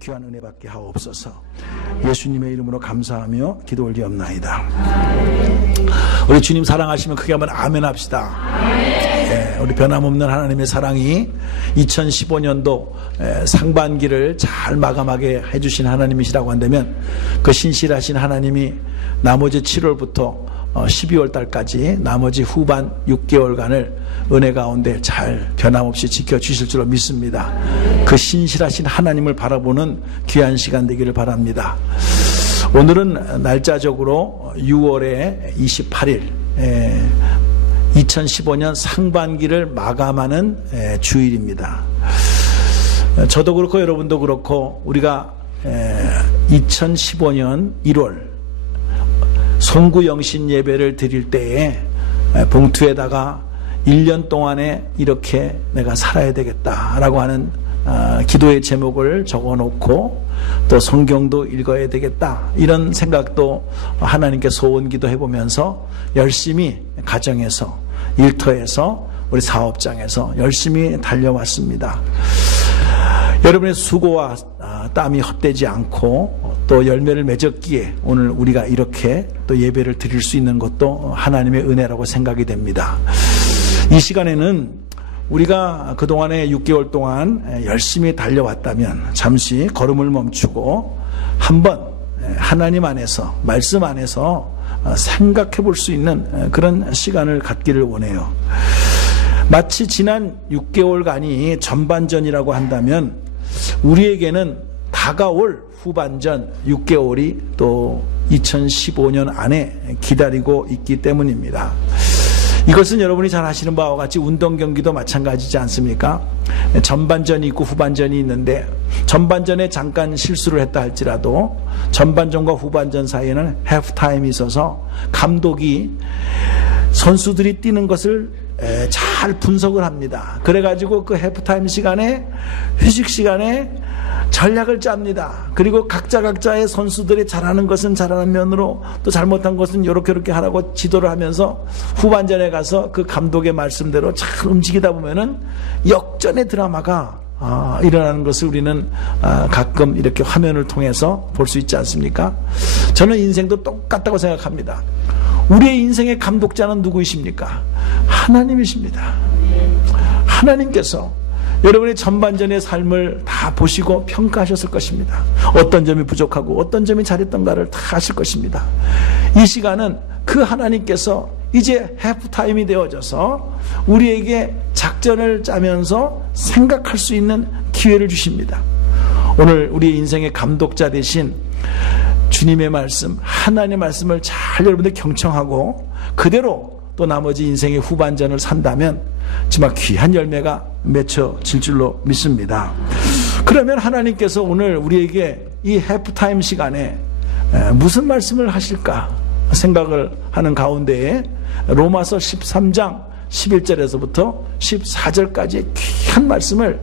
귀한 은혜 받게 하옵소서. 예수님의 이름으로 감사하며 기도 올리옵나이다. 우리 주님 사랑하시면 크게 한번 아멘 합시다. 우리 변함없는 하나님의 사랑이 2015년도 상반기를 잘 마감하게 해주신 하나님이시라고 한다면, 그 신실하신 하나님이 나머지 7월부터 12월 달까지 나머지 후반 6개월간을 은혜 가운데 잘 변함없이 지켜주실 줄로 믿습니다. 그 신실하신 하나님을 바라보는 귀한 시간 되기를 바랍니다. 오늘은 날짜적으로 6월의 28일 2015년 상반기를 마감하는 주일입니다. 저도 그렇고 여러분도 그렇고 우리가 2015년 1월 송구영신 예배를 드릴 때에 봉투에다가 1년 동안에 이렇게 내가 살아야 되겠다라고 하는 기도의 제목을 적어놓고 또 성경도 읽어야 되겠다, 이런 생각도 하나님께 소원 기도해보면서 열심히 가정에서, 일터에서, 우리 사업장에서 열심히 달려왔습니다. 여러분의 수고와 땀이 헛되지 않고 또 열매를 맺었기에 오늘 우리가 이렇게 또 예배를 드릴 수 있는 것도 하나님의 은혜라고 생각이 됩니다. 이 시간에는 우리가 그동안에 6개월 동안 열심히 달려왔다면 잠시 걸음을 멈추고 한번 하나님 안에서, 말씀 안에서 생각해 볼 수 있는 그런 시간을 갖기를 원해요. 마치 지난 6개월간이 전반전이라고 한다면 우리에게는 다가올 후반전 6개월이 또 2015년 안에 기다리고 있기 때문입니다. 이것은 여러분이 잘 아시는 바와 같이 운동 경기도 마찬가지지 않습니까? 전반전이 있고 후반전이 있는데, 전반전에 잠깐 실수를 했다 할지라도 전반전과 후반전 사이에는 해프타임이 있어서 감독이 선수들이 뛰는 것을 잘 분석을 합니다. 그래가지고 그 해프타임 시간에, 휴식 시간에 전략을 짭니다. 그리고 각자의 선수들이 잘하는 것은 잘하는 면으로, 또 잘못한 것은 이렇게 하라고 지도를 하면서 후반전에 가서 그 감독의 말씀대로 잘 움직이다 보면은 역전의 드라마가 일어나는 것을 우리는 가끔 이렇게 화면을 통해서 볼 수 있지 않습니까? 저는 인생도 똑같다고 생각합니다. 우리의 인생의 감독자는 누구이십니까? 하나님이십니다. 하나님께서 여러분의 전반전의 삶을 다 보시고 평가하셨을 것입니다. 어떤 점이 부족하고 어떤 점이 잘했던가를 다 아실 것입니다. 이 시간은 그 하나님께서 이제 해프타임이 되어져서 우리에게 작전을 짜면서 생각할 수 있는 기회를 주십니다. 오늘 우리의 인생의 감독자 되신 주님의 말씀, 하나님의 말씀을 잘 여러분들 경청하고 그대로 또 나머지 인생의 후반전을 산다면 정말 귀한 열매가 맺혀질 줄로 믿습니다. 그러면 하나님께서 오늘 우리에게 이 해프타임 시간에 무슨 말씀을 하실까 생각을 하는 가운데에 로마서 13장 11절에서부터 14절까지의 귀한 말씀을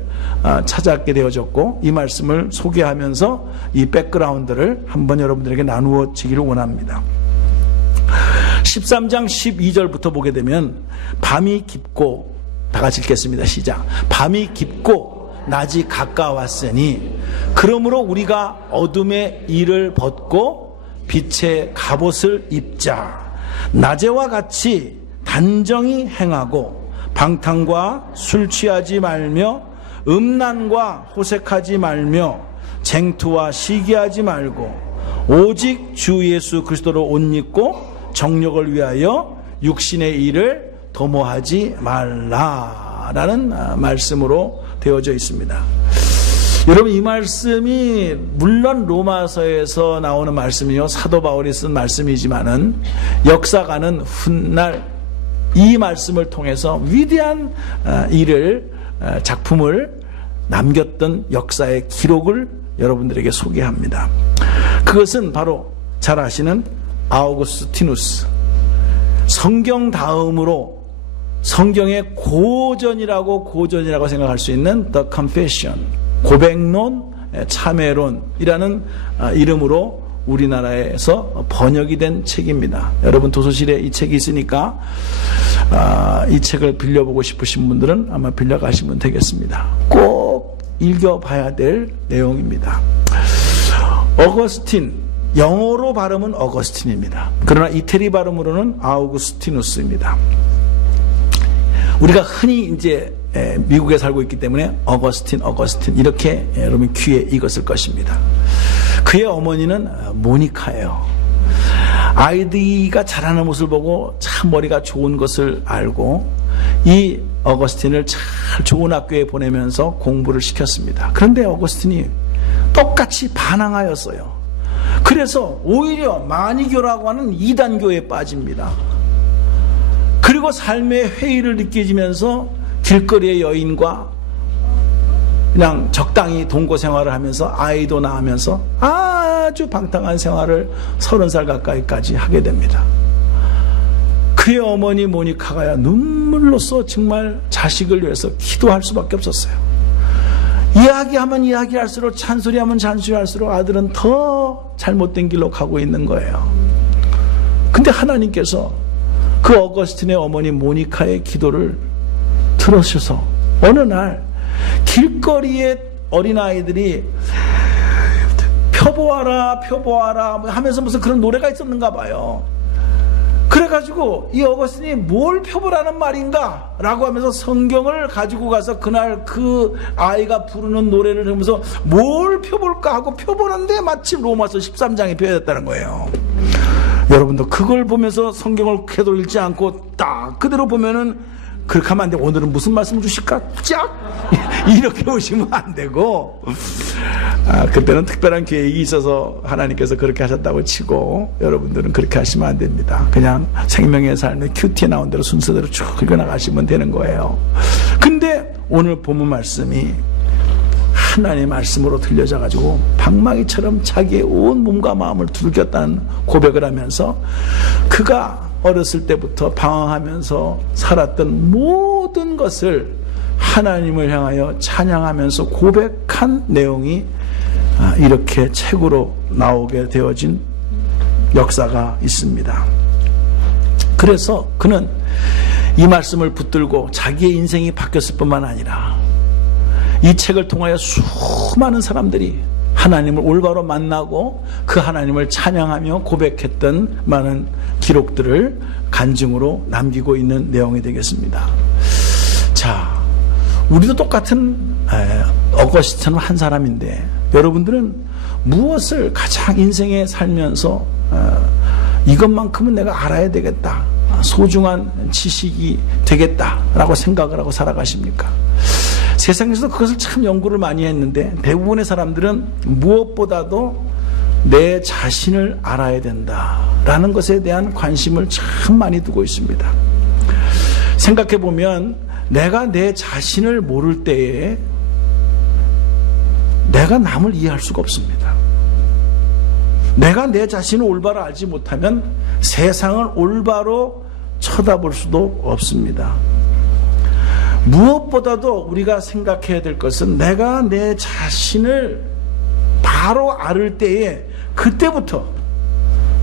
찾아듣게 되어졌고, 이 말씀을 소개하면서 이 백그라운드를 한번 여러분들에게 나누어 지기를 원합니다. 13장 12절부터 보게 되면 밤이 깊고, 다 같이 읽겠습니다. 시작. 밤이 깊고 낮이 가까웠으니 그러므로 우리가 어둠의 일을 벗고 빛의 갑옷을 입자. 낮에와 같이 단정히 행하고 방탕과 술 취하지 말며 음란과 호색하지 말며 쟁투와 시기하지 말고 오직 주 예수 그리스도로 옷 입고 정욕을 위하여 육신의 일을 도모하지 말라라는 말씀으로 되어져 있습니다. 여러분, 이 말씀이 물론 로마서에서 나오는 말씀이요, 사도 바울이 쓴 말씀이지만은 역사가는 훗날 이 말씀을 통해서 위대한 일을, 작품을 남겼던 역사의 기록을 여러분들에게 소개합니다. 그것은 바로 잘 아시는 아우구스티누스, 성경 다음으로 성경의 고전이라고 생각할 수 있는 The Confession, 고백론, 참회론이라는 이름으로 우리나라에서 번역이 된 책입니다. 여러분 도서실에 이 책이 있으니까 이 책을 빌려보고 싶으신 분들은 아마 빌려가시면 되겠습니다. 꼭 읽어봐야 될 내용입니다. 어거스틴, 영어로 발음은 어거스틴입니다. 그러나 이태리 발음으로는 아우구스티누스입니다. 우리가 흔히 이제 미국에 살고 있기 때문에 어거스틴 이렇게 여러분 귀에 익었을 것입니다. 그의 어머니는 모니카예요. 아이디가 자라는 모습을 보고 참 머리가 좋은 것을 알고 이 어거스틴을 잘 좋은 학교에 보내면서 공부를 시켰습니다. 그런데 어거스틴이 똑같이 반항하였어요. 그래서 오히려 마니교라고 하는 이단교에 빠집니다. 그리고 삶의 회의를 느끼면서 길거리의 여인과 그냥 적당히 동거 생활을 하면서 아이도 낳으면서 아주 방탕한 생활을 30살 가까이까지 하게 됩니다. 그의 어머니 모니카가 눈물로써 정말 자식을 위해서 기도할 수밖에 없었어요. 이야기하면 이야기할수록 잔소리하면 잔소리할수록 아들은 더 잘못된 길로 가고 있는 거예요. 근데 하나님께서 그 어거스틴의 어머니 모니카의 기도를 들으셔서 어느 날 길거리에 어린아이들이 펴보아라 하면서 무슨 그런 노래가 있었는가 봐요. 그래가지고 이 어거스틴이 뭘 펴보라는 말인가 라고 하면서 성경을 가지고 가서 그날 그 아이가 부르는 노래를 들으면서 뭘 펴볼까 하고 펴보는데 마침 로마서 13장이 펴졌다는 거예요. 여러분도 그걸 보면서 성경을 그대로 읽지 않고 딱 그대로 보면은 그렇게 하면 안 돼. 오늘은 무슨 말씀을 주실까? 쫙! 이렇게 오시면 안 되고, 그때는 특별한 계획이 있어서 하나님께서 그렇게 하셨다고 치고, 여러분들은 그렇게 하시면 안 됩니다. 그냥 생명의 삶의 큐티에 나온 대로 순서대로 쭉 읽어나가시면 되는 거예요. 근데 오늘 본문 말씀이 하나님의 말씀으로 들려져가지고 방망이처럼 자기의 온 몸과 마음을 두들겼다는 고백을 하면서 그가 어렸을 때부터 방황하면서 살았던 모든 것을 하나님을 향하여 찬양하면서 고백한 내용이 이렇게 책으로 나오게 되어진 역사가 있습니다. 그래서 그는 이 말씀을 붙들고 자기의 인생이 바뀌었을 뿐만 아니라 이 책을 통하여 수많은 사람들이 하나님을 올바로 만나고 그 하나님을 찬양하며 고백했던 많은 기록들을 간증으로 남기고 있는 내용이 되겠습니다. 자, 우리도 똑같은 어거스틴은 한 사람인데 여러분들은 무엇을 가장 인생에 살면서 이것만큼은 내가 알아야 되겠다, 소중한 지식이 되겠다라고 생각을 하고 살아가십니까? 세상에서도 그것을 참 연구를 많이 했는데 대부분의 사람들은 무엇보다도 내 자신을 알아야 된다라는 것에 대한 관심을 참 많이 두고 있습니다. 생각해보면 내가 내 자신을 모를 때에 내가 남을 이해할 수가 없습니다. 내가 내 자신을 올바로 알지 못하면 세상을 올바로 쳐다볼 수도 없습니다. 무엇보다도 우리가 생각해야 될 것은 내가 내 자신을 바로 알을 때에 그때부터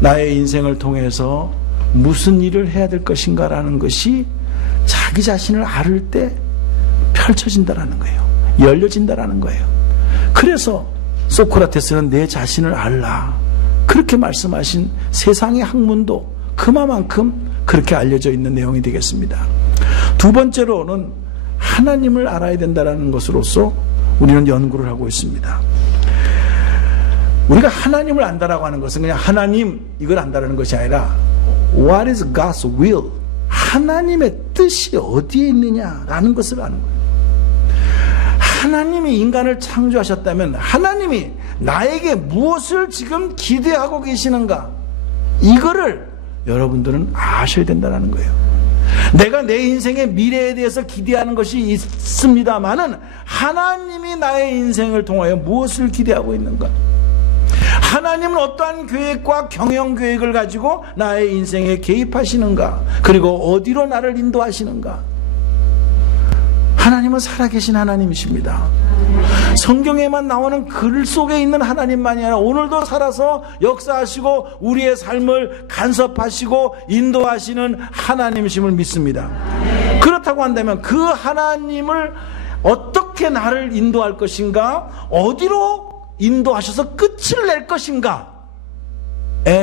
나의 인생을 통해서 무슨 일을 해야 될 것인가라는 것이 자기 자신을 알을 때 펼쳐진다라는 거예요. 열려진다라는 거예요. 그래서 소크라테스는 내 자신을 알라 그렇게 말씀하신 세상의 학문도 그만큼 그렇게 알려져 있는 내용이 되겠습니다. 두 번째로는 하나님을 알아야 된다는 것으로서 우리는 연구를 하고 있습니다. 우리가 하나님을 안다라고 하는 것은 그냥 하나님 이걸 안다라는 것이 아니라 What is God's will? 하나님의 뜻이 어디에 있느냐라는 것을 아는 거예요. 하나님이 인간을 창조하셨다면 하나님이 나에게 무엇을 지금 기대하고 계시는가 이거를 여러분들은 아셔야 된다는 거예요. 내가 내 인생의 미래에 대해서 기대하는 것이 있습니다만은 하나님이 나의 인생을 통하여 무엇을 기대하고 있는가? 하나님은 어떠한 계획과 경영 계획을 가지고 나의 인생에 개입하시는가? 그리고 어디로 나를 인도하시는가? 하나님은 살아계신 하나님이십니다. 성경에만 나오는 글 속에 있는 하나님만이 아니라 오늘도 살아서 역사하시고 우리의 삶을 간섭하시고 인도하시는 하나님이심을 믿습니다. 그렇다고 한다면 그 하나님을 어떻게 어떻게 나를 인도할 것인가, 어디로 인도하셔서 끝을 낼 것인가에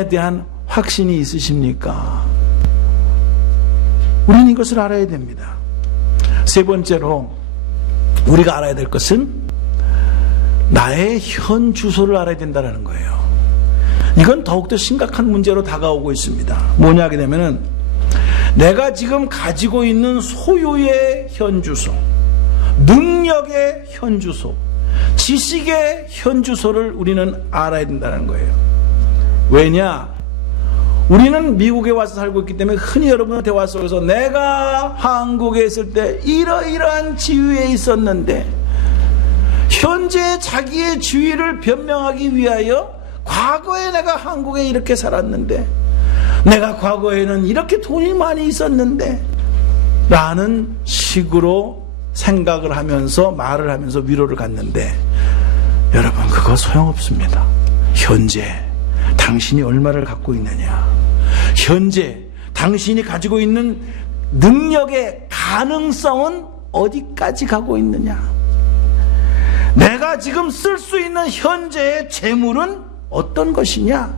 대한 확신이 있으십니까? 우리는 이것을 알아야 됩니다. 세 번째로 우리가 알아야 될 것은 나의 현 주소를 알아야 된다는 거예요. 이건 더욱더 심각한 문제로 다가오고 있습니다. 뭐냐 하게 되면은 내가 지금 가지고 있는 소유의 현 주소, 능력의 현 주소, 지식의 현 주소를 우리는 알아야 된다는 거예요. 왜냐? 우리는 미국에 와서 살고 있기 때문에 흔히 여러분의 대화 속에서 내가 한국에 있을 때 이러이러한 지위에 있었는데, 현재 자기의 지위를 변명하기 위하여 과거에 내가 한국에 이렇게 살았는데, 내가 과거에는 이렇게 돈이 많이 있었는데 라는 식으로 생각을 하면서 말을 하면서 위로를 갖는데, 여러분 그거 소용없습니다. 현재 당신이 얼마를 갖고 있느냐, 현재 당신이 가지고 있는 능력의 가능성은 어디까지 가고 있느냐, 내가 지금 쓸 수 있는 현재의 재물은 어떤 것이냐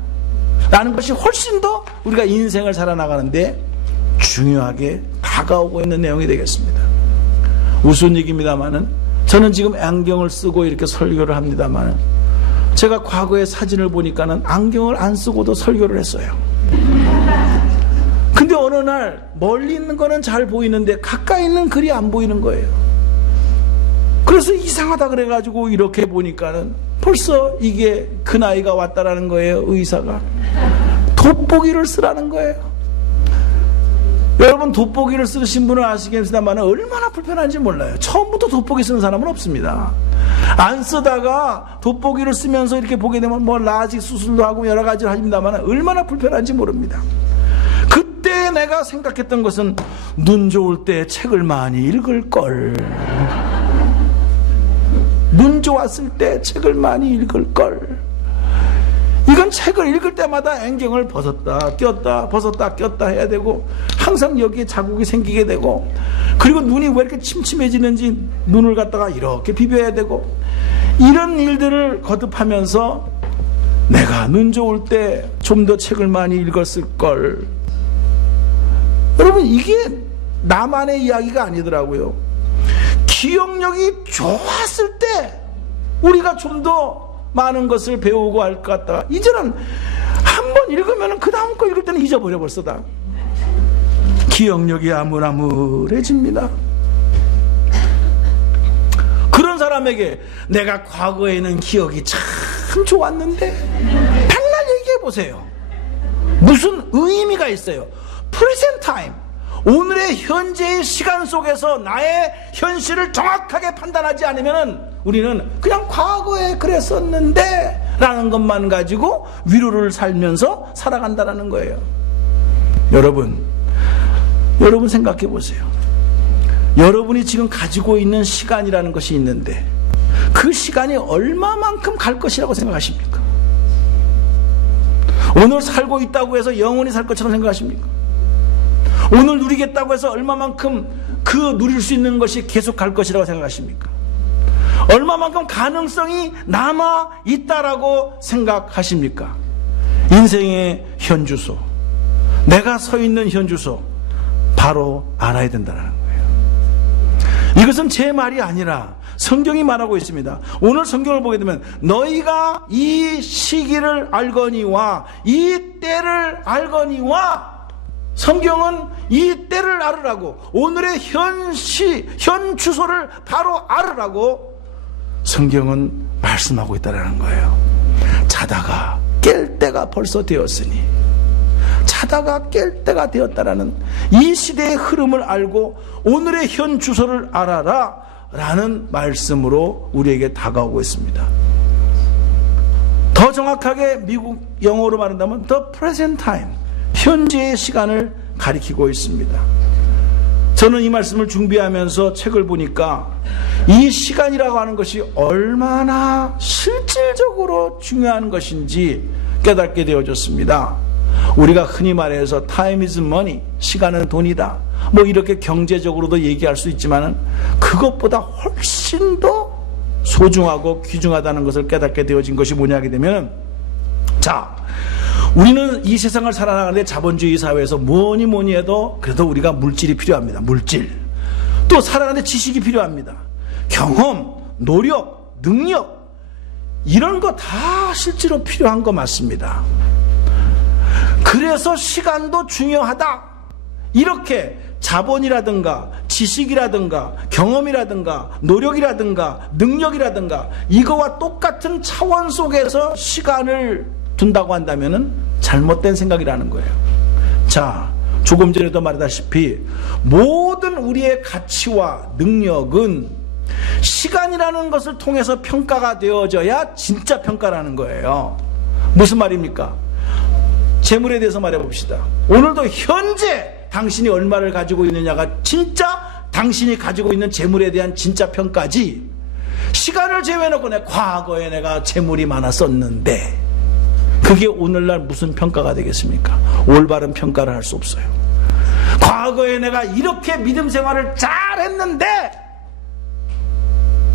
라는 것이 훨씬 더 우리가 인생을 살아나가는데 중요하게 다가오고 있는 내용이 되겠습니다. 우스운 얘기입니다만은, 저는 지금 안경을 쓰고 이렇게 설교를 합니다만, 제가 과거의 사진을 보니까는 안경을 안 쓰고도 설교를 했어요. 근데 어느 날 멀리 있는 거는 잘 보이는데 가까이 있는 글이 안 보이는 거예요. 그래서 이상하다 그래가지고 이렇게 보니까는 벌써 이게 그 나이가 왔다라는 거예요. 의사가 돋보기를 쓰라는 거예요. 여러분 돋보기를 쓰신 분은 아시겠습니다만 얼마나 불편한지 몰라요. 처음부터 돋보기 쓰는 사람은 없습니다. 안 쓰다가 돋보기를 쓰면서 이렇게 보게 되면 뭐 라식 수술도 하고 여러 가지를 합니다만 얼마나 불편한지 모릅니다. 그때 내가 생각했던 것은 눈 좋을 때 책을 많이 읽을 걸, 눈 좋았을 때 책을 많이 읽을 걸. 이건 책을 읽을 때마다 안경을 벗었다 꼈다 벗었다 꼈다 해야 되고, 항상 여기에 자국이 생기게 되고, 그리고 눈이 왜 이렇게 침침해지는지 눈을 갖다가 이렇게 비벼야 되고, 이런 일들을 거듭하면서 내가 눈 좋을 때 좀 더 책을 많이 읽었을 걸. 여러분 이게 나만의 이야기가 아니더라고요. 기억력이 좋았을 때 우리가 좀 더 많은 것을 배우고 할 것 같다. 이제는 한 번 읽으면 그 다음 거 읽을 때는 잊어버려 벌써 다. 기억력이 아물아물해집니다. 그런 사람에게 내가 과거에는 기억이 참 좋았는데, 백날 얘기해 보세요. 무슨 의미가 있어요? present time, 오늘의 현재의 시간 속에서 나의 현실을 정확하게 판단하지 않으면 우리는 그냥 과거에 그랬었는데 라는 것만 가지고 위로를 살면서 살아간다는 거예요. 여러분 생각해 보세요. 여러분이 지금 가지고 있는 시간이라는 것이 있는데 그 시간이 얼마만큼 갈 것이라고 생각하십니까? 오늘 살고 있다고 해서 영원히 살 것처럼 생각하십니까? 오늘 누리겠다고 해서 얼마만큼 그 누릴 수 있는 것이 계속 갈 것이라고 생각하십니까? 얼마만큼 가능성이 남아 있다라고 생각하십니까? 인생의 현주소, 내가 서 있는 현주소 바로 알아야 된다는 거예요. 이것은 제 말이 아니라 성경이 말하고 있습니다. 오늘 성경을 보게 되면 너희가 이 시기를 알거니와 이 때를 알거니와, 성경은 이 때를 알으라고, 오늘의 현 주소를 바로 알으라고 성경은 말씀하고 있다는 거예요. 자다가 깰 때가 벌써 되었으니, 자다가 깰 때가 되었다라는 이 시대의 흐름을 알고 오늘의 현 주소를 알아라 라는 말씀으로 우리에게 다가오고 있습니다. 더 정확하게 미국 영어로 말한다면 The present time, 현재의 시간을 가리키고 있습니다. 저는 이 말씀을 준비하면서 책을 보니까 이 시간이라고 하는 것이 얼마나 실질적으로 중요한 것인지 깨닫게 되어졌습니다. 우리가 흔히 말해서 time is money, 시간은 돈이다. 뭐 이렇게 경제적으로도 얘기할 수 있지만은 그것보다 훨씬 더 소중하고 귀중하다는 것을 깨닫게 되어진 것이 뭐냐 하게 되면, 자, 우리는 이 세상을 살아나가는데 자본주의 사회에서 뭐니 해도 그래도 우리가 물질이 필요합니다. 물질. 또 살아가는데 지식이 필요합니다. 경험, 노력, 능력, 이런 거 다 실제로 필요한 거 맞습니다. 그래서 시간도 중요하다. 이렇게 자본이라든가 지식이라든가 경험이라든가 노력이라든가 능력이라든가 이거와 똑같은 차원 속에서 시간을 둔다고 한다면은 잘못된 생각이라는 거예요. 자, 조금 전에도 말했다시피 모든 우리의 가치와 능력은 시간이라는 것을 통해서 평가가 되어져야 진짜 평가라는 거예요. 무슨 말입니까? 재물에 대해서 말해봅시다. 오늘도 현재 당신이 얼마를 가지고 있느냐가 진짜 당신이 가지고 있는 재물에 대한 진짜 평가지, 시간을 제외해놓고 과거에 내가 재물이 많았었는데 그게 오늘날 무슨 평가가 되겠습니까? 올바른 평가를 할 수 없어요. 과거에 내가 이렇게 믿음 생활을 잘했는데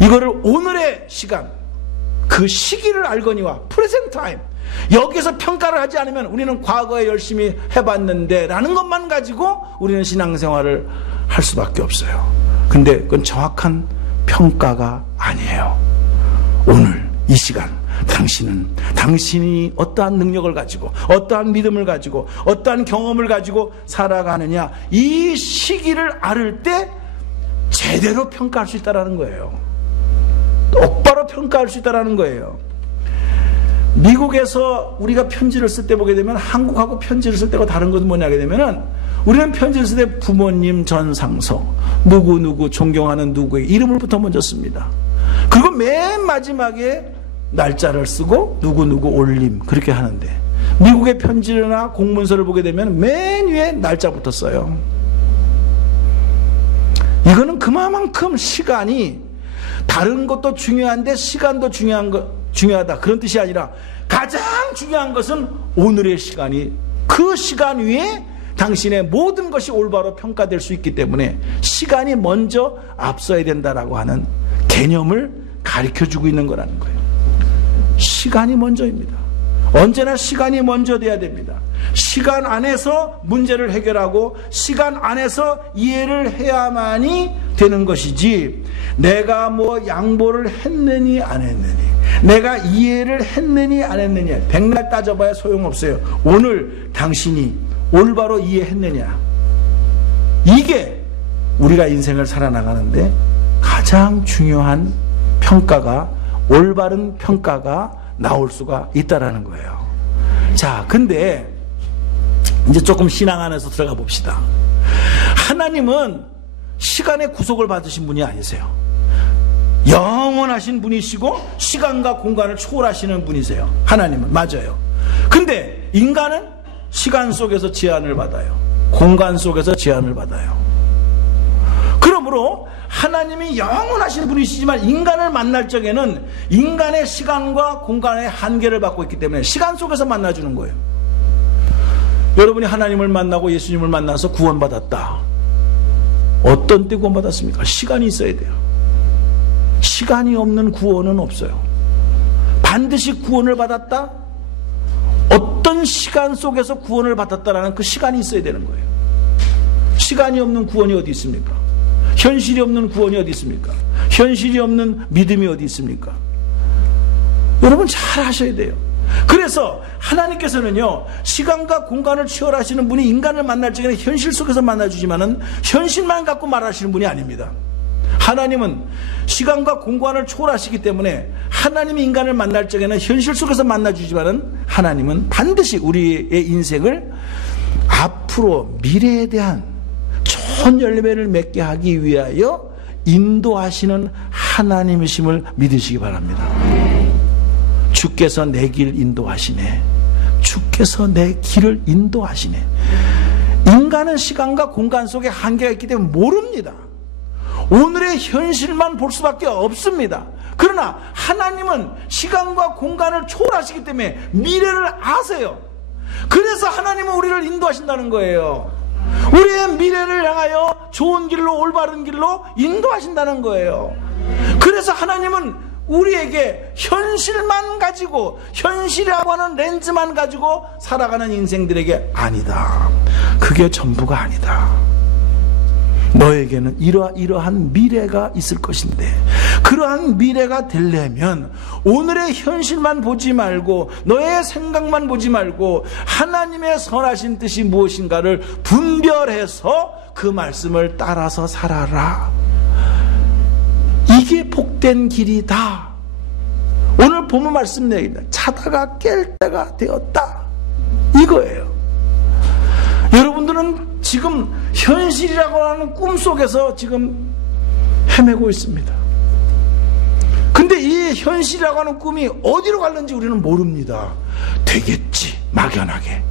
이거를 오늘의 시간, 그 시기를 알거니와 present time, 여기서 평가를 하지 않으면 우리는 과거에 열심히 해봤는데 라는 것만 가지고 우리는 신앙생활을 할 수밖에 없어요. 근데 그건 정확한 평가가 아니에요. 오늘 이 시간 당신이 어떠한 능력을 가지고 어떠한 믿음을 가지고 어떠한 경험을 가지고 살아가느냐, 이 시기를 앓을 때 제대로 평가할 수 있다는 거예요. 똑바로 평가할 수 있다는 거예요. 미국에서 우리가 편지를 쓸 때 보게 되면 한국하고 편지를 쓸 때가 다른 것은 뭐냐 하게 되면은, 우리는 편지를 쓸 때 부모님 전상서, 누구 존경하는 누구의 이름을부터 먼저 씁니다. 그리고 맨 마지막에 날짜를 쓰고 누구 올림, 그렇게 하는데 미국의 편지나 공문서를 보게 되면 맨 위에 날짜부터 써요. 이거는 그만큼 시간이, 다른 것도 중요한데 시간도 중요하다 그런 뜻이 아니라 가장 중요한 것은 오늘의 시간이, 그 시간 위에 당신의 모든 것이 올바로 평가될 수 있기 때문에 시간이 먼저 앞서야 된다라고 하는 개념을 가르쳐주고 있는 거라는 거예요. 시간이 먼저입니다. 언제나 시간이 먼저 돼야 됩니다. 시간 안에서 문제를 해결하고 시간 안에서 이해를 해야만이 되는 것이지, 내가 뭐 양보를 했느니 안 했느니, 내가 이해를 했느니 안 했느냐, 백날 따져봐야 소용없어요. 오늘 당신이 올바로 이해했느냐, 이게 우리가 인생을 살아나가는데 가장 중요한 평가가, 올바른 평가가 나올 수가 있다라는 거예요. 자, 근데 이제 조금 신앙 안에서 들어가 봅시다. 하나님은 시간의 구속을 받으신 분이 아니세요. 영원하신 분이시고 시간과 공간을 초월하시는 분이세요. 하나님은. 맞아요. 근데 인간은 시간 속에서 제한을 받아요. 공간 속에서 제한을 받아요. 그러므로 하나님이 영원하신 분이시지만 인간을 만날 적에는 인간의 시간과 공간의 한계를 받고 있기 때문에 시간 속에서 만나주는 거예요. 여러분이 하나님을 만나고 예수님을 만나서 구원받았다. 어떤 때 구원받았습니까? 시간이 있어야 돼요. 시간이 없는 구원은 없어요. 반드시 구원을 받았다? 어떤 시간 속에서 구원을 받았다라는 그 시간이 있어야 되는 거예요. 시간이 없는 구원이 어디 있습니까? 현실이 없는 구원이 어디 있습니까? 현실이 없는 믿음이 어디 있습니까? 여러분 잘 하셔야 돼요. 그래서 하나님께서는요, 시간과 공간을 초월하시는 분이 인간을 만날 적에는 현실 속에서 만나주지만은 현실만 갖고 말하시는 분이 아닙니다. 하나님은 시간과 공간을 초월하시기 때문에 하나님이 인간을 만날 적에는 현실 속에서 만나주지만은 하나님은 반드시 우리의 인생을 앞으로 미래에 대한 좋은 열매를 맺게 하기 위하여 인도하시는 하나님이심을 믿으시기 바랍니다. 주께서 내 길 인도하시네. 주께서 내 길을 인도하시네. 인간은 시간과 공간 속에 한계가 있기 때문에 모릅니다. 오늘의 현실만 볼 수밖에 없습니다. 그러나 하나님은 시간과 공간을 초월하시기 때문에 미래를 아세요. 그래서 하나님은 우리를 인도하신다는 거예요. 우리의 미래를 향하여 좋은 길로, 올바른 길로 인도하신다는 거예요. 그래서 하나님은 우리에게 현실만 가지고, 현실이라고 하는 렌즈만 가지고 살아가는 인생들에게 아니다, 그게 전부가 아니다, 너에게는 이러한 미래가 있을 것인데, 그러한 미래가 되려면 오늘의 현실만 보지 말고, 너의 생각만 보지 말고 하나님의 선하신 뜻이 무엇인가를 분별해서 그 말씀을 따라서 살아라. 이게 복된 길이다. 오늘 본문 말씀 내용입니다. 자다가 깰 때가 되었다, 이거예요. 여러분들은 지금 현실이라고 하는 꿈속에서 지금 헤매고 있습니다. 근데 이 현실이라고 하는 꿈이 어디로 갔는지 우리는 모릅니다. 되겠지, 막연하게.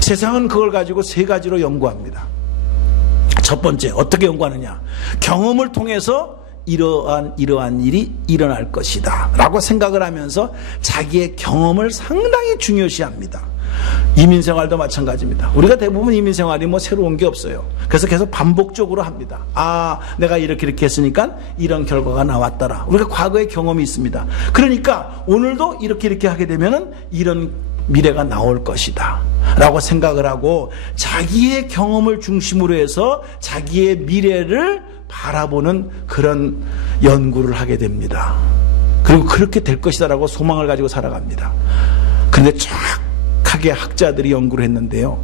세상은 그걸 가지고 세 가지로 연구합니다. 첫 번째, 어떻게 연구하느냐? 경험을 통해서 이러한 일이 일어날 것이다 라고 생각을 하면서 자기의 경험을 상당히 중요시합니다. 이민생활도 마찬가지입니다. 우리가 대부분 이민생활이 뭐 새로운 게 없어요. 그래서 계속 반복적으로 합니다. 아, 내가 이렇게 했으니까 이런 결과가 나왔더라. 우리가 과거의 경험이 있습니다. 그러니까 오늘도 이렇게 하게 되면은 이런 미래가 나올 것이다 라고 생각을 하고, 자기의 경험을 중심으로 해서 자기의 미래를 바라보는 그런 연구를 하게 됩니다. 그리고 그렇게 될 것이다 라고 소망을 가지고 살아갑니다. 그런데 정확하게 학자들이 연구를 했는데요,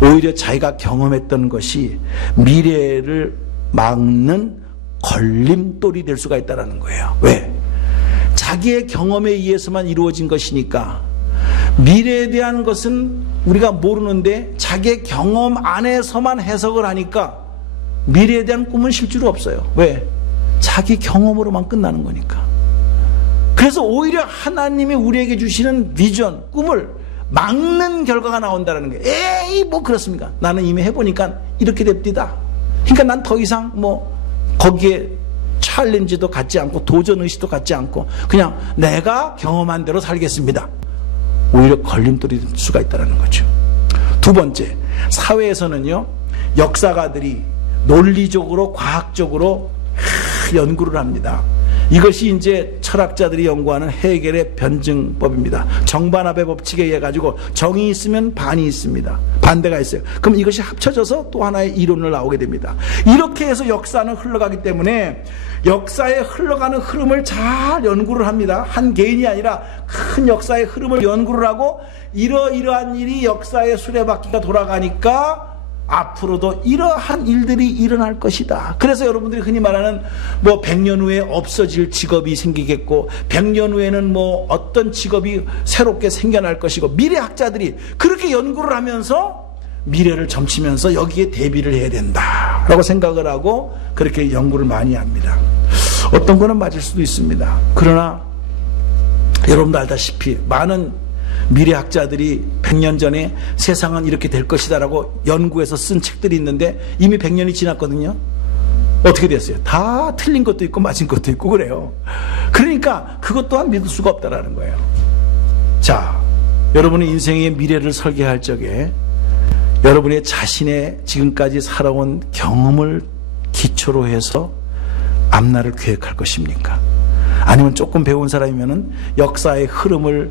오히려 자기가 경험했던 것이 미래를 막는 걸림돌이 될 수가 있다는 거예요. 왜? 자기의 경험에 의해서만 이루어진 것이니까 미래에 대한 것은 우리가 모르는데 자기의 경험 안에서만 해석을 하니까 미래에 대한 꿈은 실제로 없어요. 왜? 자기 경험으로만 끝나는 거니까. 그래서 오히려 하나님이 우리에게 주시는 비전, 꿈을 막는 결과가 나온다는 거예요. 에이, 뭐 그렇습니까? 나는 이미 해보니까 이렇게 됩니다. 그러니까 난 더 이상 뭐 거기에 챌린지도 갖지 않고 도전의식도 갖지 않고 그냥 내가 경험한 대로 살겠습니다. 오히려 걸림돌이 될 수가 있다는 거죠. 두 번째, 사회에서는요, 역사가들이 논리적으로, 과학적으로 연구를 합니다. 이것이 이제 철학자들이 연구하는 헤겔의 변증법입니다. 정반합의 법칙에 의해 가지고 정이 있으면 반이 있습니다. 반대가 있어요. 그럼 이것이 합쳐져서 또 하나의 이론을 나오게 됩니다. 이렇게 해서 역사는 흘러가기 때문에 역사에 흘러가는 흐름을 잘 연구를 합니다. 한 개인이 아니라 큰 역사의 흐름을 연구를 하고, 이러이러한 일이 역사의 수레바퀴가 돌아가니까 앞으로도 이러한 일들이 일어날 것이다. 그래서 여러분들이 흔히 말하는 뭐 100년 후에 없어질 직업이 생기겠고, 100년 후에는 뭐 어떤 직업이 새롭게 생겨날 것이고, 미래학자들이 그렇게 연구를 하면서 미래를 점치면서 여기에 대비를 해야 된다라고 생각을 하고 그렇게 연구를 많이 합니다. 어떤 거는 맞을 수도 있습니다. 그러나 여러분도 알다시피 많은 미래학자들이 100년 전에 세상은 이렇게 될 것이다 라고 연구해서 쓴 책들이 있는데 이미 100년이 지났거든요. 어떻게 됐어요? 다 틀린 것도 있고 맞은 것도 있고 그래요. 그러니까 그것 또한 믿을 수가 없다라는 거예요. 자, 여러분의 인생의 미래를 설계할 적에 여러분의 자신의 지금까지 살아온 경험을 기초로 해서 앞날을 계획할 것입니까? 아니면 조금 배운 사람이면은 역사의 흐름을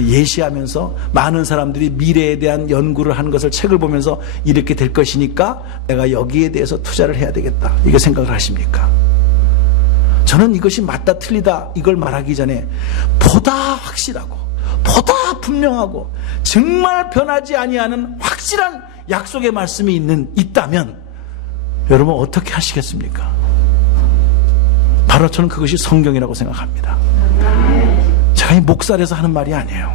예시하면서 많은 사람들이 미래에 대한 연구를 하는 것을 책을 보면서 이렇게 될 것이니까 내가 여기에 대해서 투자를 해야 되겠다, 이게 생각을 하십니까? 저는 이것이 맞다 틀리다 이걸 말하기 전에 보다 확실하고 보다 분명하고 정말 변하지 아니하는 확실한 약속의 말씀이 있다면 여러분 어떻게 하시겠습니까? 바로 저는 그것이 성경이라고 생각합니다. 제가 이 목살에서 하는 말이 아니에요.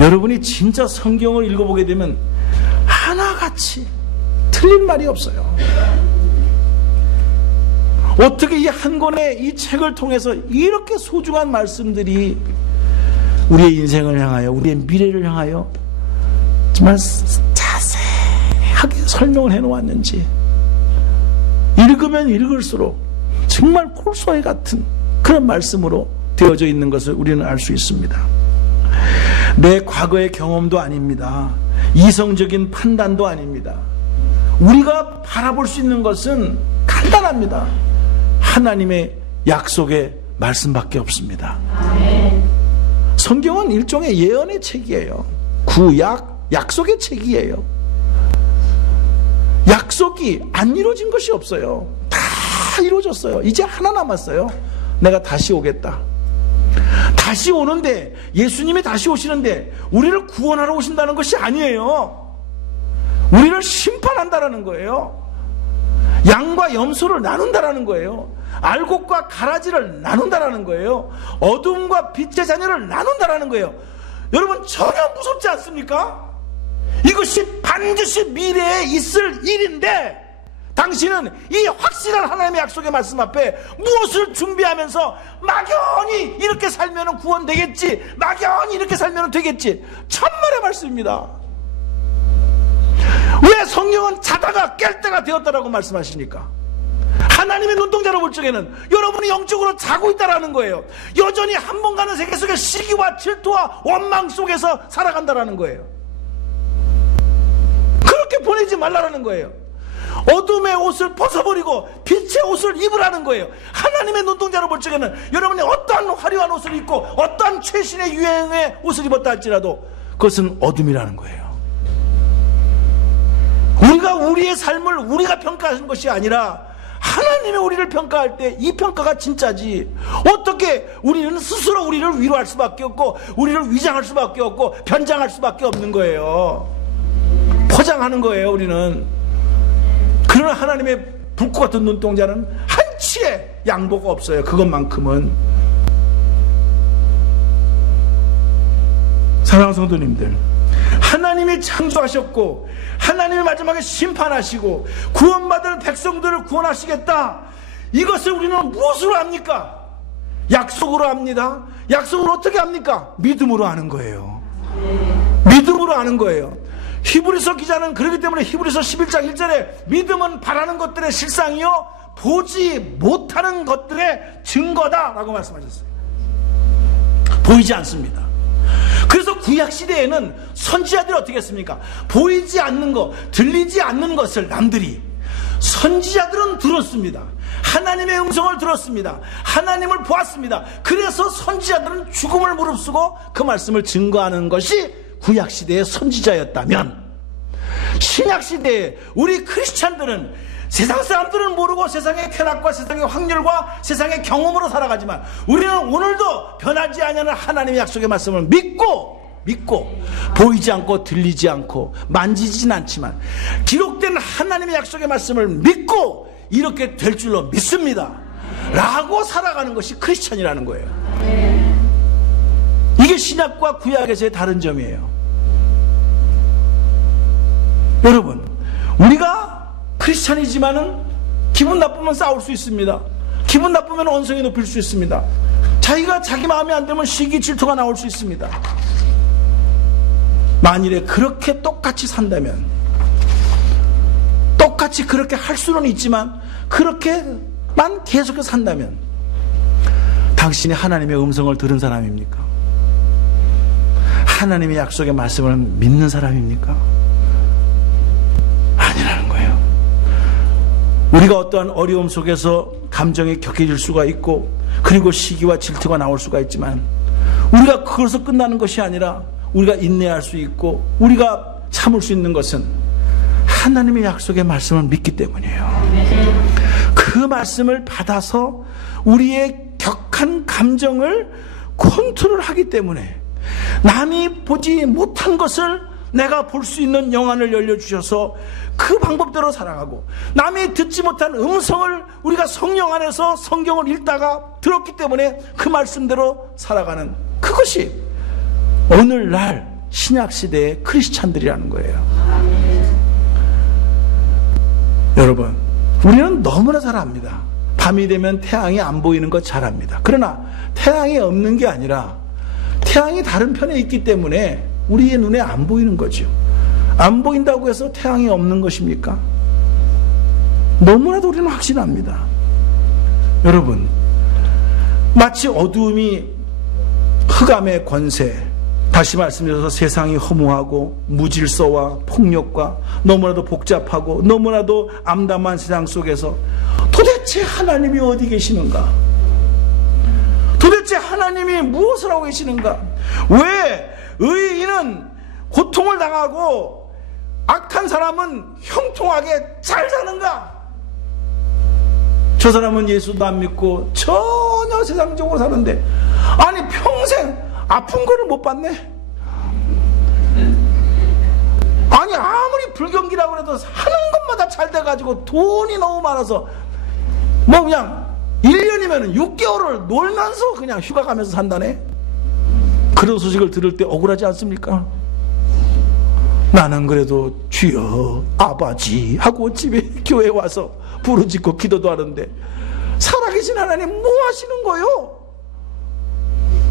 여러분이 진짜 성경을 읽어보게 되면 하나같이 틀린 말이 없어요. 어떻게 이 한 권의 이 책을 통해서 이렇게 소중한 말씀들이 우리의 인생을 향하여, 우리의 미래를 향하여 정말 자세하게 설명을 해놓았는지, 읽으면 읽을수록 정말 콜소에 같은 그런 말씀으로 되어져 있는 것을 우리는 알 수 있습니다. 내 과거의 경험도 아닙니다. 이성적인 판단도 아닙니다. 우리가 바라볼 수 있는 것은 간단합니다. 하나님의 약속의 말씀밖에 없습니다. 성경은 일종의 예언의 책이에요. 구약, 약속의 책이에요. 약속이 안 이루어진 것이 없어요. 다 이루어졌어요. 이제 하나 남았어요. 내가 다시 오겠다. 다시 오는데, 예수님이 다시 오시는데 우리를 구원하러 오신다는 것이 아니에요. 우리를 심판한다라는 거예요. 양과 염소를 나눈다라는 거예요. 알곡과 가라지를 나눈다라는 거예요. 어둠과 빛의 자녀를 나눈다라는 거예요. 여러분, 전혀 무섭지 않습니까? 이것이 반드시 미래에 있을 일인데, 당신은 이 확실한 하나님의 약속의 말씀 앞에 무엇을 준비하면서 막연히 이렇게 살면 구원되겠지, 막연히 이렇게 살면 되겠지. 천만의 말씀입니다. 왜 성경은 자다가 깰 때가 되었다라고 말씀하시니까? 하나님의 눈동자로 볼 적에는 여러분이 영적으로 자고 있다라는 거예요. 여전히 한 번 가는 세계 속에 시기와 질투와 원망 속에서 살아간다라는 거예요. 그렇게 보내지 말라라는 거예요. 어둠의 옷을 벗어버리고 빛의 옷을 입으라는 거예요. 하나님의 눈동자로 볼 적에는 여러분이 어떠한 화려한 옷을 입고 어떠한 최신의 유행의 옷을 입었다 할지라도 그것은 어둠이라는 거예요. 우리가 우리의 삶을 우리가 평가하는 것이 아니라 하나님이 우리를 평가할 때 이 평가가 진짜지. 어떻게 우리는 스스로 우리를 위로할 수밖에 없고 우리를 위장할 수밖에 없고 변장할 수밖에 없는 거예요. 포장하는 거예요. 우리는. 그러나 하나님의 불꽃 같은 눈동자는 한치의 양보가 없어요. 그것만큼은. 사랑하는 성도님들, 하나님이 창조하셨고 하나님이 마지막에 심판하시고 구원받을 백성들을 구원하시겠다. 이것을 우리는 무엇으로 합니까? 약속으로 합니다. 약속을 어떻게 합니까? 믿음으로 하는 거예요. 믿음으로 하는 거예요. 히브리서 기자는 그렇기 때문에 히브리서 11장 1절에 믿음은 바라는 것들의 실상이요 보지 못하는 것들의 증거다라고 말씀하셨어요. 보이지 않습니다. 그래서 구약시대에는 선지자들이 어떻게 했습니까? 보이지 않는 것, 들리지 않는 것을 남들이, 선지자들은 들었습니다. 하나님의 음성을 들었습니다. 하나님을 보았습니다. 그래서 선지자들은 죽음을 무릅쓰고 그 말씀을 증거하는 것이 구약시대의 선지자였다면, 신약시대에 우리 크리스찬들은 세상 사람들은 모르고 세상의 쾌락과 세상의 확률과 세상의 경험으로 살아가지만 우리는 오늘도 변하지 않는 하나님의 약속의 말씀을 믿고 보이지 않고 들리지 않고 만지진 않지만 기록된 하나님의 약속의 말씀을 믿고 이렇게 될 줄로 믿습니다 라고 살아가는 것이 크리스찬이라는 거예요. 이게 신약과 구약에서의 다른 점이에요. 여러분, 우리가 크리스찬이지만은 기분 나쁘면 싸울 수 있습니다. 기분 나쁘면 언성이 높일 수 있습니다. 자기가 자기 마음에 안 들면 시기 질투가 나올 수 있습니다. 만일에 그렇게 똑같이 산다면, 똑같이 그렇게 할 수는 있지만 그렇게만 계속해서 산다면 당신이 하나님의 음성을 들은 사람입니까? 하나님의 약속의 말씀을 믿는 사람입니까? 아니라는 거예요. 우리가 어떠한 어려움 속에서 감정이 격해질 수가 있고 그리고 시기와 질투가 나올 수가 있지만 우리가 그것서 끝나는 것이 아니라 우리가 인내할 수 있고 우리가 참을 수 있는 것은 하나님의 약속의 말씀을 믿기 때문이에요. 그 말씀을 받아서 우리의 격한 감정을 컨트롤하기 때문에 남이 보지 못한 것을 내가 볼 수 있는 영안을 열려주셔서 그 방법대로 살아가고, 남이 듣지 못한 음성을 우리가 성령 안에서 성경을 읽다가 들었기 때문에 그 말씀대로 살아가는, 그것이 오늘날 신약시대의 크리스찬들이라는 거예요. 여러분, 우리는 너무나 잘 압니다. 밤이 되면 태양이 안 보이는 것 잘 압니다. 그러나 태양이 없는 게 아니라 태양이 다른 편에 있기 때문에 우리의 눈에 안 보이는 거죠. 안 보인다고 해서 태양이 없는 것입니까? 너무나도 우리는 확신합니다. 여러분, 마치 어두움이 흑암의 권세, 다시 말씀드려서 세상이 허무하고 무질서와 폭력과 너무나도 복잡하고 너무나도 암담한 세상 속에서 도대체 하나님이 어디 계시는가? 도대체 하나님이 무엇을 하고 계시는가? 왜 의인은 고통을 당하고 악한 사람은 형통하게 잘 사는가? 저 사람은 예수도 안 믿고 전혀 세상적으로 사는데, 아니 평생 아픈 거를 못 봤네. 아니 아무리 불경기라고 해도 하는 것마다 잘 돼가지고 돈이 너무 많아서 뭐 그냥 1년이면 6개월을 놀면서 그냥 휴가 가면서 산다네. 그런 소식을 들을 때 억울하지 않습니까? 나는 그래도 주여 아버지 하고 집에 교회에 와서 부르짖고 기도도 하는데 살아계신 하나님 뭐 하시는 거요?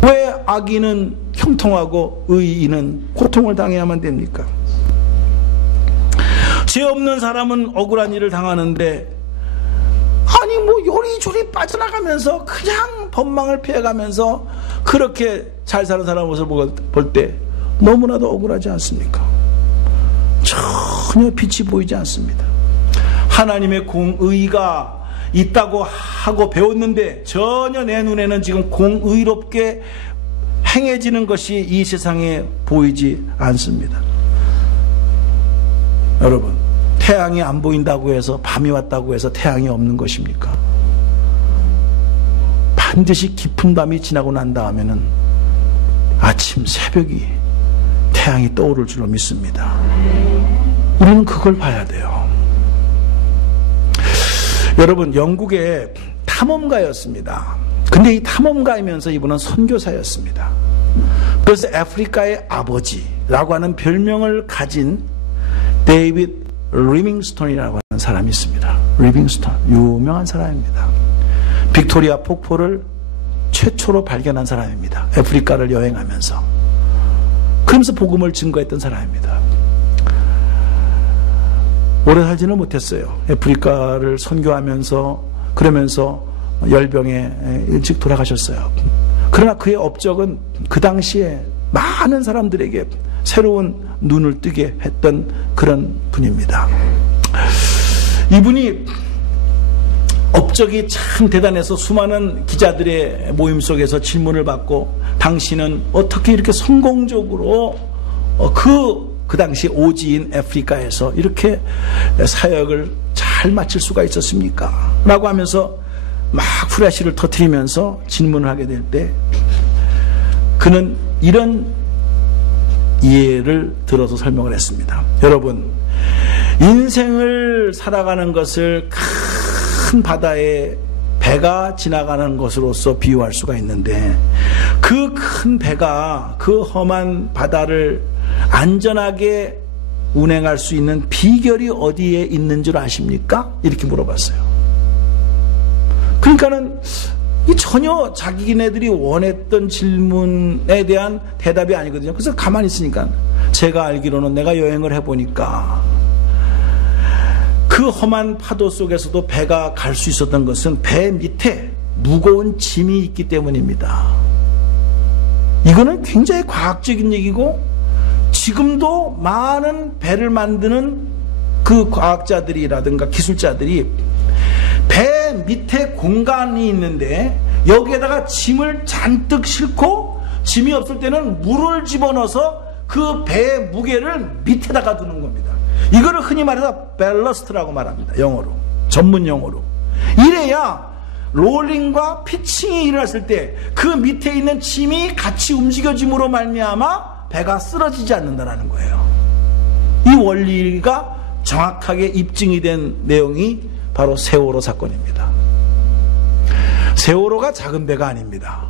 왜 악인은 형통하고 의인은 고통을 당해야만 됩니까? 죄 없는 사람은 억울한 일을 당하는데, 아니 뭐 요리조리 빠져나가면서 그냥 법망을 피해가면서 그렇게 잘 사는 사람 모습을 볼 때 너무나도 억울하지 않습니까? 전혀 빛이 보이지 않습니다. 하나님의 공의가 있다고 하고 배웠는데 전혀 내 눈에는 지금 공의롭게 행해지는 것이 이 세상에 보이지 않습니다. 여러분, 태양이 안 보인다고 해서 밤이 왔다고 해서 태양이 없는 것입니까? 반드시 깊은 밤이 지나고 난 다음에는 아침 새벽이 태양이 떠오를 줄로 믿습니다. 우리는 그걸 봐야 돼요. 여러분, 영국의 탐험가였습니다. 근데 이 탐험가이면서 이분은 선교사였습니다. 그래서 아프리카의 아버지라고 하는 별명을 가진 데이비드 리빙스톤이라고 하는 사람이 있습니다. 리빙스톤, 유명한 사람입니다. 빅토리아 폭포를 최초로 발견한 사람입니다. 아프리카를 여행하면서. 그러면서 복음을 증거했던 사람입니다. 오래 살지는 못했어요. 아프리카를 선교하면서 그러면서 열병에 일찍 돌아가셨어요. 그러나 그의 업적은 그 당시에 많은 사람들에게 새로운 눈을 뜨게 했던 그런 분입니다. 이분이 업적이 참 대단해서 수많은 기자들의 모임 속에서 질문을 받고, 당신은 어떻게 이렇게 성공적으로 그 당시 오지인 아프리카에서 이렇게 사역을 잘 마칠 수가 있었습니까? 라고 하면서 막 후레쉬를 터뜨리면서 질문을 하게 될 때 그는 이런 이해를 들어서 설명을 했습니다. 여러분, 인생을 살아가는 것을 큰 바다에 배가 지나가는 것으로서 비유할 수가 있는데, 그 큰 배가 그 험한 바다를 안전하게 운행할 수 있는 비결이 어디에 있는 줄 아십니까? 이렇게 물어봤어요. 그러니까는 전혀 자기네들이 원했던 질문에 대한 대답이 아니거든요. 그래서 가만히 있으니까, 제가 알기로는 내가 여행을 해보니까 그 험한 파도 속에서도 배가 갈 수 있었던 것은 배 밑에 무거운 짐이 있기 때문입니다. 이거는 굉장히 과학적인 얘기고, 지금도 많은 배를 만드는 그 과학자들이라든가 기술자들이 배 밑에 공간이 있는데 여기에다가 짐을 잔뜩 싣고, 짐이 없을 때는 물을 집어넣어서 그 배의 무게를 밑에다가 두는 겁니다. 이거를 흔히 말해서 밸러스트라고 말합니다. 영어로, 전문 용어로. 이래야 롤링과 피칭이 일어났을 때 그 밑에 있는 짐이 같이 움직여짐으로 말미암아 배가 쓰러지지 않는다는 거예요. 이 원리가 정확하게 입증이 된 내용이 바로 세월호 사건입니다. 세월호가 작은 배가 아닙니다.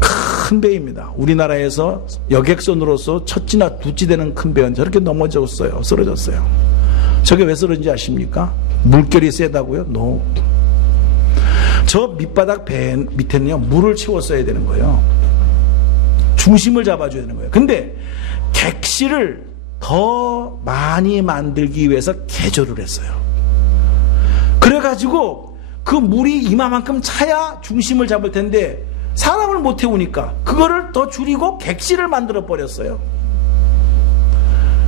큰 배입니다. 우리나라에서 여객선으로서 첫지나 두찌 되는 큰 배는 저렇게 넘어졌어요. 쓰러졌어요. 저게 왜 쓰러진지 아십니까? 물결이 세다고요? No. 저 밑바닥 배 밑에는요, 물을 채웠어야 되는 거예요. 중심을 잡아줘야 되는 거예요. 근데 객실을 더 많이 만들기 위해서 개조를 했어요. 그래가지고 그 물이 이만큼 차야 중심을 잡을 텐데 사람을 못 태우니까 그거를 더 줄이고 객실을 만들어 버렸어요.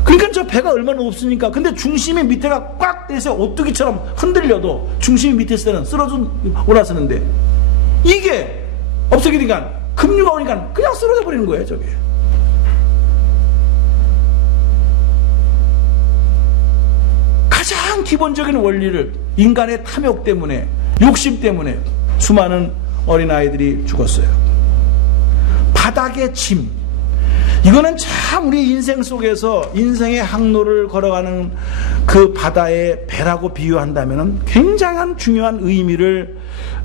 그러니까 저 배가 얼마나 높습니까? 근데 중심이 밑에가 꽉 돼서 오뚜기처럼 흔들려도 중심이 밑에 있을 때는 쓰러져 올라서는데, 이게 없어지니까 급류가 오니까 그냥 쓰러져 버리는 거예요. 저게 가장 기본적인 원리를 인간의 탐욕 때문에, 욕심 때문에 수많은 어린아이들이 죽었어요. 바닥의 짐, 이거는 참 우리 인생 속에서 인생의 항로를 걸어가는 그 바다의 배라고 비유한다면 굉장한 중요한 의미를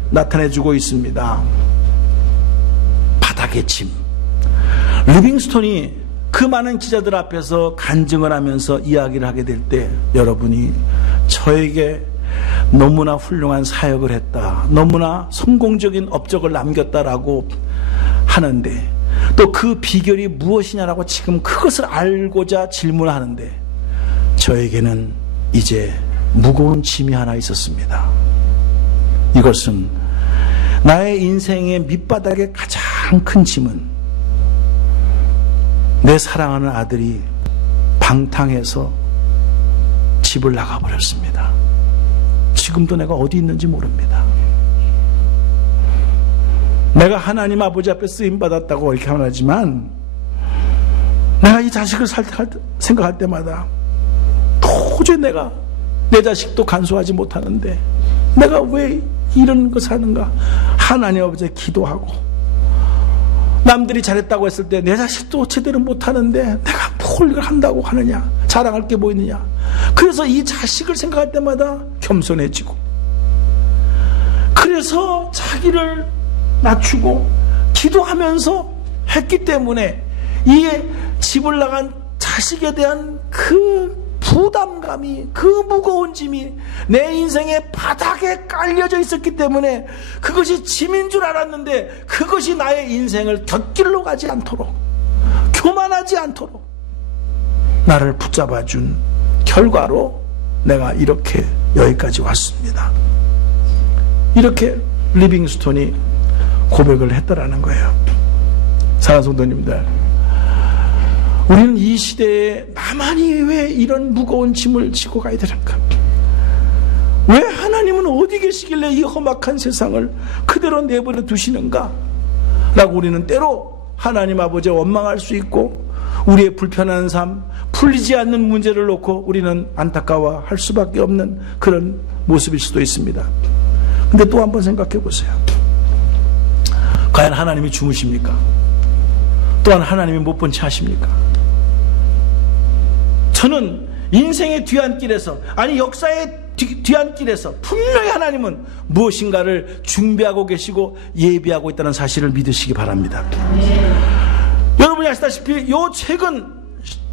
나타내주고 있습니다. 바닥의 짐. 리빙스톤이 그 많은 기자들 앞에서 간증을 하면서 이야기를 하게 될 때, 여러분이 저에게 너무나 훌륭한 사역을 했다, 너무나 성공적인 업적을 남겼다라고 하는데, 또 그 비결이 무엇이냐라고 지금 그것을 알고자 질문하는데, 저에게는 이제 무거운 짐이 하나 있었습니다. 이것은 나의 인생의 밑바닥의 가장 큰 짐은 내 사랑하는 아들이 방탕해서 집을 나가버렸습니다. 지금도 내가 어디 있는지 모릅니다. 내가 하나님 아버지 앞에 쓰임받았다고 이렇게 하지만, 내가 이 자식을 생각할 때마다 도저히 내가 내 자식도 간수하지 못하는데 내가 왜 이런 것을 하는가. 하나님 아버지에 기도하고, 남들이 잘했다고 했을 때 내 자식도 제대로 못하는데 내가 뭘 한다고 하느냐, 자랑할 게 뭐 있느냐. 그래서 이 자식을 생각할 때마다 겸손해지고, 그래서 자기를 낮추고 기도하면서 했기 때문에 이 집을 나간 자식에 대한 그 부담감이, 그 무거운 짐이 내 인생의 바닥에 깔려져 있었기 때문에 그것이 짐인 줄 알았는데, 그것이 나의 인생을 곁길로 가지 않도록, 교만하지 않도록 나를 붙잡아준 결과로 내가 이렇게 여기까지 왔습니다. 이렇게 리빙스톤이 고백을 했더라는 거예요. 사랑하는 성도님들, 우리는 이 시대에 나만이 왜 이런 무거운 짐을 지고 가야 되는가? 왜 하나님은 어디 계시길래 이 험악한 세상을 그대로 내버려 두시는가? 라고 우리는 때로 하나님 아버지에 원망할 수 있고, 우리의 불편한 삶, 풀리지 않는 문제를 놓고 우리는 안타까워할 수밖에 없는 그런 모습일 수도 있습니다. 근데 또 한번 생각해 보세요. 과연 하나님이 주무십니까? 또한 하나님이 못 본 채 하십니까? 저는 인생의 뒤안길에서, 아니 역사의 뒤안길에서 분명히 하나님은 무엇인가를 준비하고 계시고 예비하고 있다는 사실을 믿으시기 바랍니다. 여러분이 아시다시피 요 최근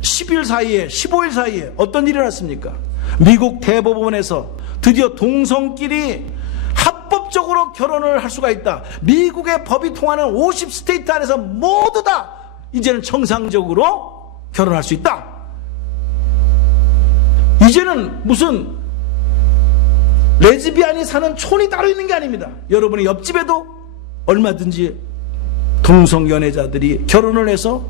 10일 사이에, 15일 사이에 어떤 일이 났습니까? 미국 대법원에서 드디어 동성끼리 합법적으로 결혼을 할 수가 있다. 미국의 법이 통하는 50스테이트 안에서 모두 다 이제는 정상적으로 결혼할 수 있다. 이제는 무슨 레즈비안이 사는 촌이 따로 있는 게 아닙니다. 여러분의 옆집에도 얼마든지 동성 연애자들이 결혼을 해서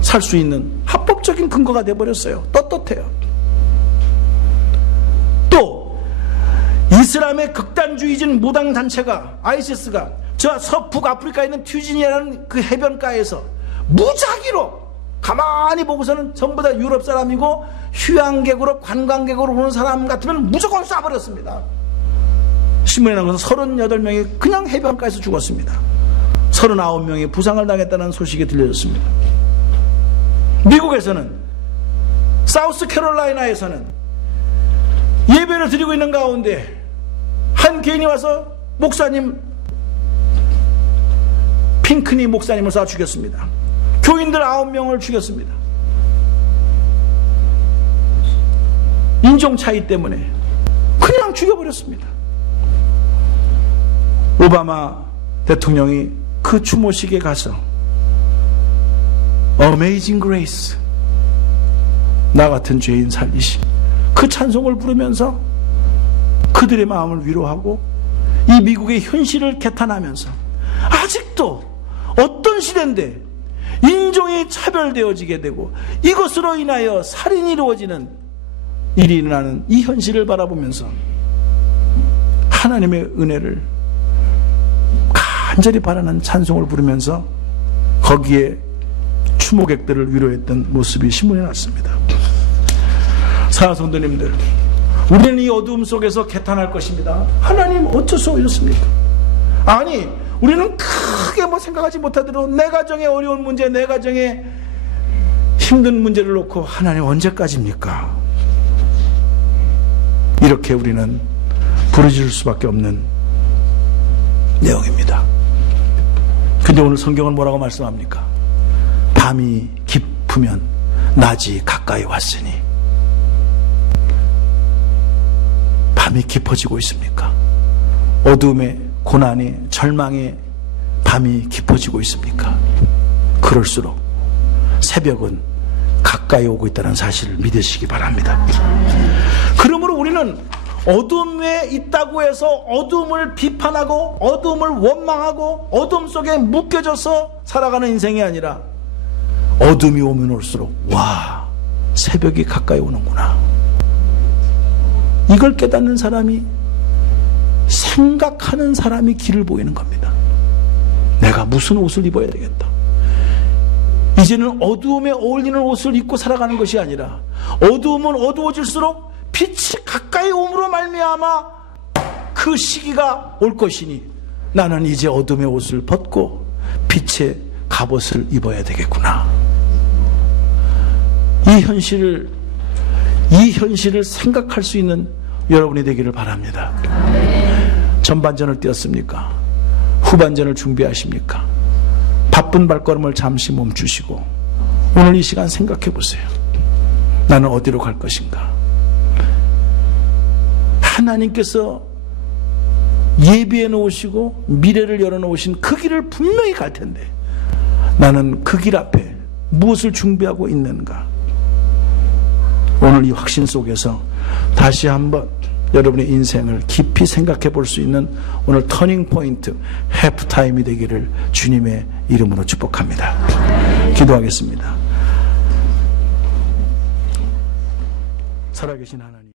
살 수 있는 합법적인 근거가 되어버렸어요. 떳떳해요. 또 이슬람의 극단주의진 무당단체가, ISIS가 저 서북 아프리카에 있는 튜니지아라는 그 해변가에서 무작위로 가만히 보고서는 전부 다 유럽 사람이고 휴양객으로, 관광객으로 오는 사람 같으면 무조건 쏴버렸습니다. 신문에 나온 것은 38명이 그냥 해변가에서 죽었습니다. 39명이 부상을 당했다는 소식이 들려졌습니다. 미국에서는, 사우스 캐롤라이나에서는 예배를 드리고 있는 가운데 한 개인이 와서 목사님, 핑크니 목사님을 쏴 죽였습니다. 교인들 9명을 죽였습니다. 인종 차이 때문에 그냥 죽여버렸습니다. 오바마 대통령이 그 추모식에 가서 Amazing Grace, 나 같은 죄인 살리심, 그 찬송을 부르면서 그들의 마음을 위로하고 이 미국의 현실을 개탄하면서 아직도 이런 시대인데 인종이 차별되어지게 되고 이것으로 인하여 살인이 이루어지는 일이 일어나는 이 현실을 바라보면서 하나님의 은혜를 간절히 바라는 찬송을 부르면서 거기에 추모객들을 위로했던 모습이 신문에 났습니다. 사랑하는 성도님들, 우리는 이 어두움 속에서 개탄할 것입니다. 하나님 어째서 이렇습니까? 아니, 우리는 크게 생각하지 못하더라도 내 가정의 어려운 문제, 내 가정의 힘든 문제를 놓고 하나님 언제까지입니까? 이렇게 우리는 부르짖을 수밖에 없는 내용입니다. 근데 오늘 성경은 뭐라고 말씀합니까? 밤이 깊으면 낮이 가까이 왔으니. 밤이 깊어지고 있습니까? 어둠의 고난의 절망의 밤이 깊어지고 있습니까? 그럴수록 새벽은 가까이 오고 있다는 사실을 믿으시기 바랍니다. 그러므로 우리는 어둠에 있다고 해서 어둠을 비판하고 어둠을 원망하고 어둠 속에 묶여져서 살아가는 인생이 아니라 어둠이 오면 올수록 와, 새벽이 가까이 오는구나, 이걸 깨닫는 사람이, 생각하는 사람이 길을 보이는 겁니다. 내가 무슨 옷을 입어야 되겠다. 이제는 어두움에 어울리는 옷을 입고 살아가는 것이 아니라 어두움은 어두워질수록 빛이 가까이 옴으로 말미암아 그 시기가 올 것이니 나는 이제 어둠의 옷을 벗고 빛의 갑옷을 입어야 되겠구나. 이 현실을 생각할 수 있는 여러분이 되기를 바랍니다. 전반전을 뛰었습니까? 후반전을 준비하십니까? 바쁜 발걸음을 잠시 멈추시고 오늘 이 시간 생각해 보세요. 나는 어디로 갈 것인가? 하나님께서 예비해 놓으시고 미래를 열어 놓으신 그 길을 분명히 갈 텐데 나는 그 길 앞에 무엇을 준비하고 있는가? 오늘 이 확신 속에서 다시 한번 여러분의 인생을 깊이 생각해 볼 수 있는 오늘 터닝 포인트, 해프타임이 되기를 주님의 이름으로 축복합니다. 기도하겠습니다. 살아계신 하나님.